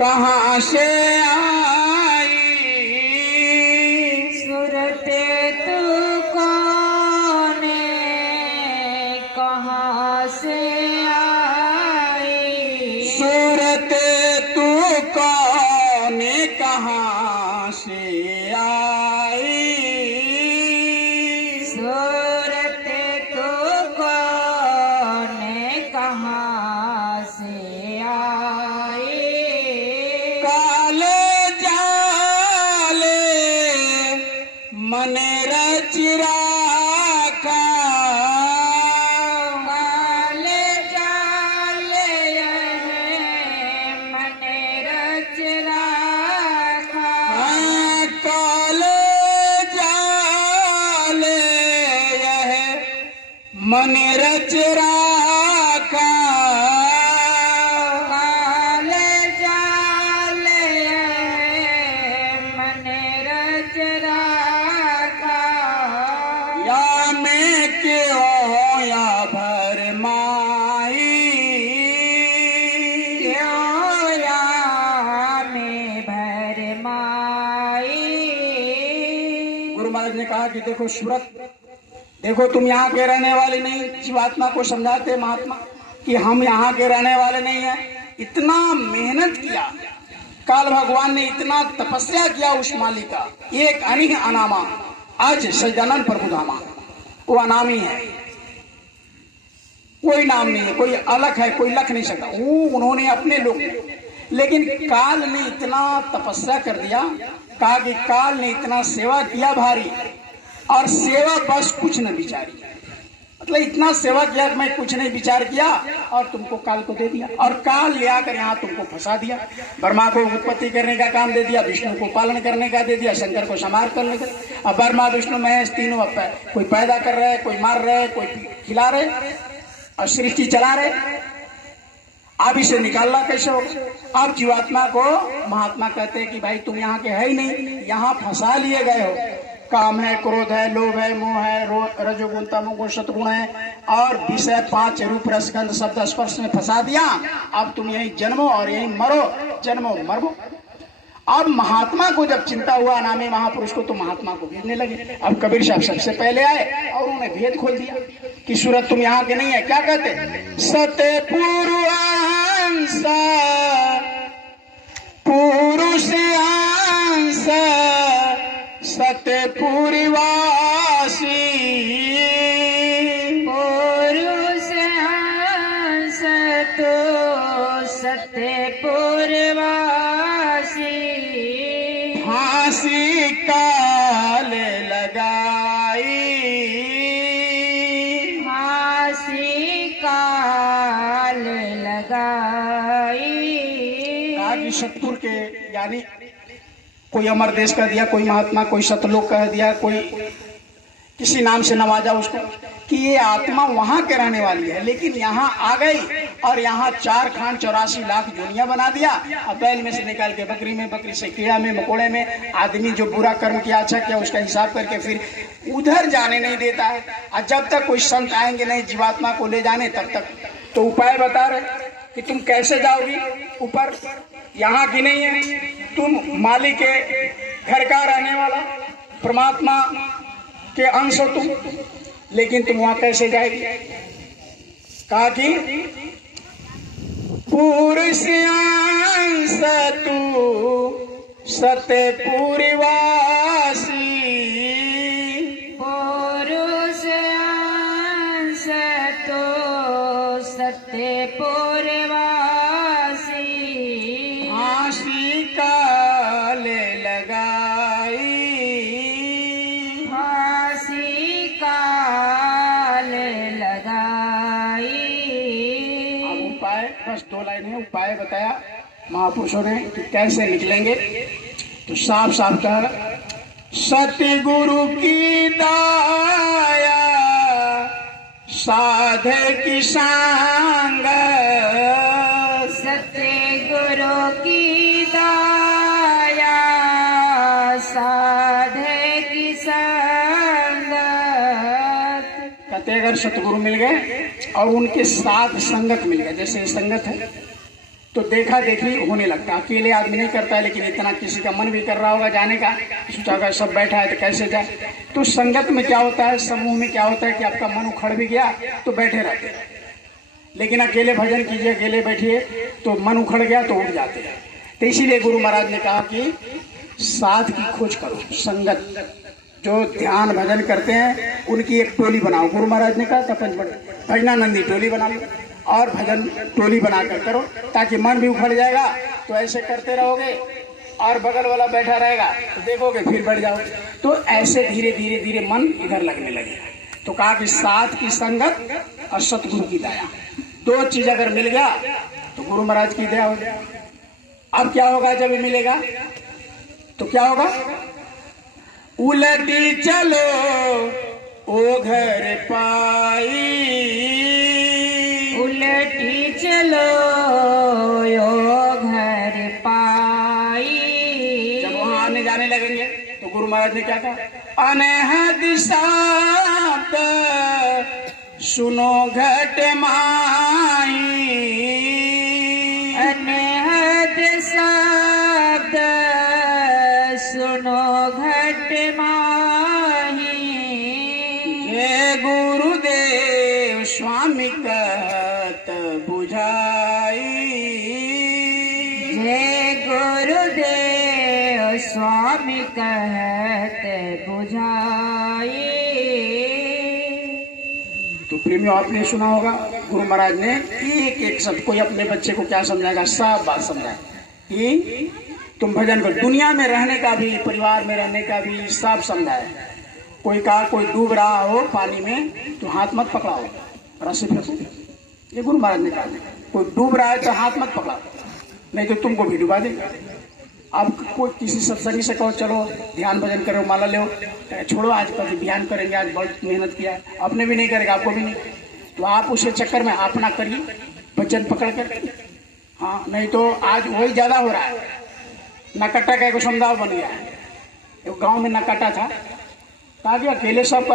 कहाँ से आई सूरत तू कौन कहाँ से आई सूरत तू कौन कहाँ से आई सूरत तू कौन कहाँ से आई काले जाले मन रच राखा काले जाले मन रच राखा हाँ, काले जाले यह मन रच राखा काले जाले मन रच राखा या मैं क्यों या भरमाई क्यों या में भरमाई गुरु महाराज ने कहा कि देखो सूरत, देखो तुम यहाँ के रहने वाले नहीं। जीवात्मा को समझाते महात्मा कि हम यहाँ के रहने वाले नहीं है। इतना मेहनत किया, काल भगवान ने इतना तपस्या किया उस मालिक का, एक अनिह अनामा आज सजनन प्रभु धामा, वो अनामी है, कोई नाम नहीं है, कोई अलग है, कोई लख नहीं सकता, वो उन्होंने अपने लोग। लेकिन काल ने इतना तपस्या कर दिया, कहा कि काल ने इतना सेवा किया भारी, और सेवा बस कुछ न विचारी, मतलब इतना सेवा किया कि मैं कुछ नहीं विचार किया और तुमको काल को दे दिया, और काल ले आकर यहाँ तुमको फंसा दिया। ब्रह्मा को उत्पत्ति करने का काम दे दिया, विष्णु को पालन करने का दे दिया, शंकर को संहार करने का। अब ब्रह्मा विष्णु महेश तीनों कोई पैदा कर रहे, कोई मार रहे, कोई खिला रहे और सृष्टि चला रहे। अब इसे निकालना कैसे होगा? अब जीवात्मा को महात्मा कहते हैं कि भाई तुम यहाँ के है ही नहीं, यहाँ फंसा लिए गए हो। काम है, क्रोध है, लोभ है, मोह है, रजोगुण तमोगुण सतगुण है, और विषय 5 रूप रसगंध शब्द स्पर्श में फंसा दिया। अब तुम यही जन्मो और यही मरो, जन्मो मरो। अब महात्मा को जब चिंता हुआ नामी महापुरुष को, तो महात्मा को भेजने लगे। अब कबीर साहब सबसे पहले आए और उन्हें भेद खोल दिया कि सूरत तुम यहाँ के नहीं है। क्या कहते? सत्य पूर्वांश पुरुष अंश सत्यपुरवासी पुरुष हंस तो सत्यपुरवासी फांसी काल लगाई फांसी काल लगाई। कहा कि सतपुर के यानी कोई अमर देश कह दिया, कोई महात्मा, कोई सतलोक कह दिया, कोई किसी नाम से नवाजा उसको कि ये आत्मा वहां के रहने वाली है, लेकिन यहाँ आ गई और यहाँ 4 खान 84 लाख दुनिया बना दिया। अब बैल में से निकाल के बकरी में, बकरी से कीड़ा में, मकोड़े में, आदमी जो बुरा कर्म किया अच्छा किया उसका हिसाब करके फिर उधर जाने नहीं देता है। और जब तक कोई संत आएंगे नहीं जीवात्मा को ले जाने, तब तक तो उपाय बता रहे कि तुम कैसे जाओगी ऊपर, यहाँ की नहीं है, तुम मालिक के घर का रहने वाला परमात्मा के अंश हो तुम, लेकिन तुम वहां कैसे जाएगी? कहा कि पुरुष अंश तू सत्यपुरवासी पुरुष अंश तो सत्यपुरवासी फांसी काल लगाई फांसी काल लगाई। अब उपाय बस 2 लाइन है, उपाय बताया महापुरुषों ने कि कैसे निकलेंगे। तो साफ साफ कहा सत्य गुरु की दाया साधे की सांग सत्य गुरु की दाया साधे की संगत। कहते अगर सतगुरु मिल गए और उनके साथ संगत मिल गए, जैसे संगत है तो देखा देखी होने लगता। अकेले आदमी नहीं करता है, लेकिन इतना किसी का मन भी कर रहा होगा जाने का, सोचा होगा सब बैठा है तो कैसे जाए। तो संगत में क्या होता है, समूह में क्या होता है कि आपका मन उखड़ भी गया तो बैठे रहते हैं, लेकिन अकेले भजन कीजिए, अकेले बैठिए तो मन उखड़ गया तो उठ जाते हैं। तो इसीलिए गुरु महाराज ने कहा कि साथ की खोज करो, संगत जो ध्यान भजन करते हैं उनकी एक टोली बनाओ। गुरु महाराज ने कहा था भजनानंदी टोली बना लो और भजन टोली बनाकर करो, ताकि मन भी उखड़ जाएगा तो ऐसे करते रहोगे और बगल वाला बैठा रहेगा तो देखोगे फिर बढ़ जाओगे। तो ऐसे धीरे धीरे धीरे मन इधर लगने लगेगा। तो कहा कि साथ की संगत और सतगुरु की दया, दो चीज अगर मिल गया तो गुरु महाराज की दया हो गया। अब क्या होगा जब ये मिलेगा तो क्या होगा, उलटी चलो ओ घर पाई, उलटी चलो यो घर पाई। जब वहां आने जाने लगेंगे तो गुरु महाराज ने क्या कहा, अनहद शब्द सुनो घट माई, अनहद शब्द सुनो घट माही। जय गुरुदेव स्वामी कहत बुझाई, जय गुरुदेव स्वामी कहत बुझाई। तो प्रेमियों आपने सुना होगा गुरु महाराज ने एक एक शब्द, कोई अपने बच्चे को क्या समझाएगा, सब बात समझाए कि तुम भजन कर, दुनिया में रहने का भी, परिवार में रहने का भी सब समझाए। कोई कहा कोई डूब रहा हो पानी में तो हाथ मत पकड़ाओ, रस्सी फेंको, ये गुरु महाराज ने कहा। कोई डूब रहा है तो हाथ मत पकड़ाओ, नहीं तो तुमको भी डुबा देगा। अब कोई किसी सत्संगी से कहो चलो ध्यान भजन करो, माला लो, छोड़ो आज कल ध्यान करेंगे, आज बहुत मेहनत किया है, अपने भी नहीं करेगा आपको भी नहीं, तो आप उसे चक्कर में अपना करिए वचन पकड़ कर। हाँ, नहीं तो आज वही ज्यादा हो रहा है। नकट्टा का एक समुदाय बन गया है, एक गांव में नकट्टा था, कहा कि अकेले सब